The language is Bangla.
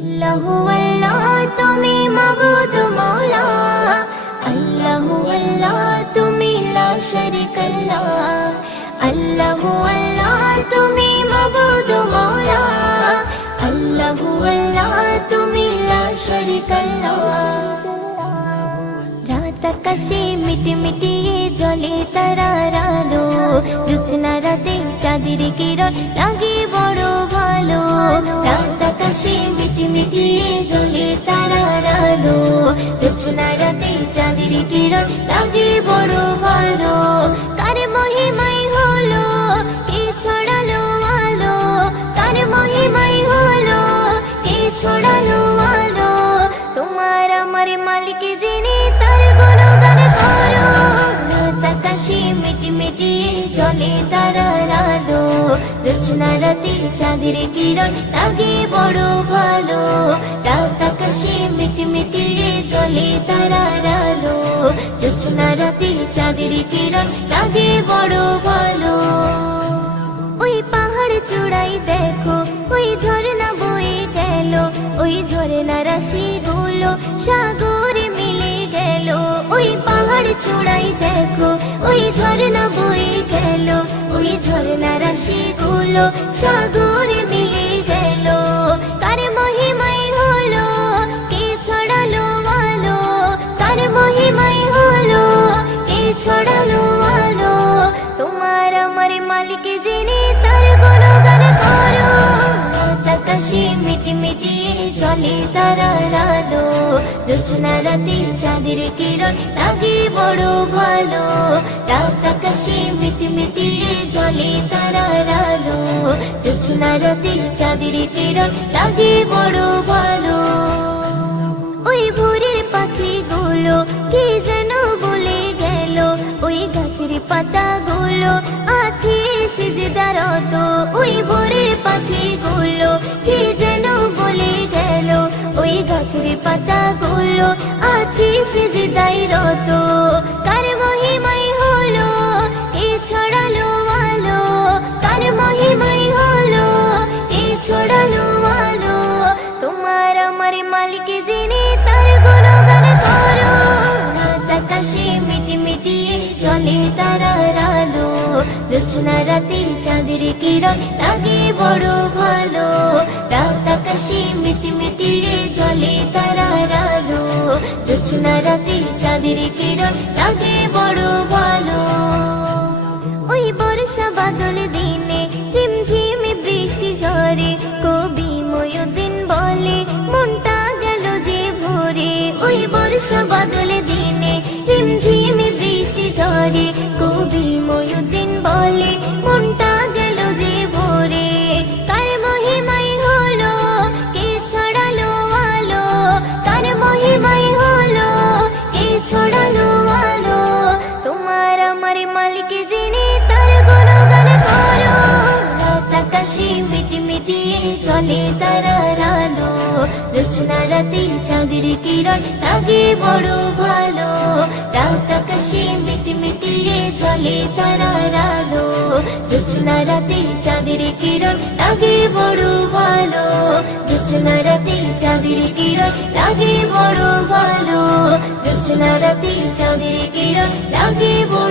আল্লাহু আল্লাহ তুমি মাবুদ মওলা, আল্লাহু আল্লাহ তুমি লা শারীকা আল্লাহ, আল্লাহু আল্লাহ তুমি মাবুদ মওলা, আল্লাহু আল্লাহ তুমি লা শারীকা আল্লাহ। রাত আকাশে মিটমিটিয়ে জ্বলে তারার আলো, জোছনা রাতে চাঁদের কিরণ লাগে বড় ভালো। রাত আকাশে মিটমিটিয়ে জ্বলে তারার আলো, জোছনা রাতে চাঁদের কিরণ লাগে বড় ভালো। কার মহিমাই হলো কে ছড়ালো আলো, কার মহিমাই হলো কে ছড়ালো আলো। তোমার আমার মালিক যিনি তার গুণগান করো। রাত আকাশে মিটমিটিয়ে জ্বলে তারার আলো, জোছনা রাতে চাঁদের কিরণ লাগে বড় ভালো। রাত আকাশে মিটমিটিয়ে জ্বলে তারার আলো, জোছনা রাতে চাঁদের কিরণ লাগে বড় ভালো। ওই পাহাড় চূড়াই দেখো ওই ঝর্ণা বয়ে গেল, ওই ঝর্ণা রাশি গুলো সাগরে মিলে গেল। ওই পাহাড় চূড়াই দেখো ওই ঝর্ণা বয়ে গেল, ওই ঝর্ণা রাশি গুলো সাগরে মিলে গেল। কার মহিমাই হলো কে ছড়ালো আলো, কার মহিমাই হলো কে ছড়ালো আলো। তোমার আমার মালিক যিনি তার গুণগান করো। রাত আকাশে মিটমিটিয়ে জ্বলে তারার আলো, জোছনা রাতে চাঁদের কিরণ লাগে বড় ভালো। রাত আকাশে মিটমিটিয়ে জ্বলে তারার আলো, জোছনা রাতে চাঁদের কিরণ লাগে বড় ভালো। ওই ভোরের পাখিগুলো কি যেন বলে গেল, ওই গাছের পাতাগুলো আছে সিজদারত। ওই ভোরের পাখিগুলো কি যেন বলে গেল, ওই গাছের পাতাগুলো আছে সিজদারত। কার মহিমাই হলো কে ছড়ালো আলো, কার মহিমাই হলো কে ছড়ালো আলো। তোমার আমার মালিক যিনি তার গুণগান করো। রাত আকাশে মিটমিটিয়ে জ্বলে তারার আলো, জোছনা রাতে চাঁদের কিরণ লাগে বড় ভালো। রাত আকাশে মিটমিটিয়ে জ্বলে তারার আলো, জোছনা রাতে চাঁদের কিরণ লাগে বড় ভালো। ওই বর্ষা বাদল দিনে ঝিমঝিমে বৃষ্টি ঝরে, কবি ময়ূরদিন বলে মনটা গেল যে ভরে। ওই বর্ষা বাদল দিনে ঝিমঝিমে বৃষ্টি ঝরে, কবি ময়ূরদিন বলে মনটা গেল যে ভরে। কার মহিমাই হলো কে ছড়ালো আলো, কার মহিমাই হলো কে ছড়ালো আলো। তোমার আমার মালিক যিনি তার গুণগান করো। রাত আকাশে মিটমিটিয়ে জ্বলে তারার আলো, জোছনা রাতে চাঁদের কিরণ লাগে বড় ভালো। রাত আকাশে মিটমিটিয়ে জ্বলে তারার আলো, জোছনা রাতে চাঁদের কিরণ লাগে বড় ভালো। জোছনা রাতে চাঁদের কিরণ লাগে বড় ভালো, জোছনা রাতে চাঁদের কিরণ লাগে বড়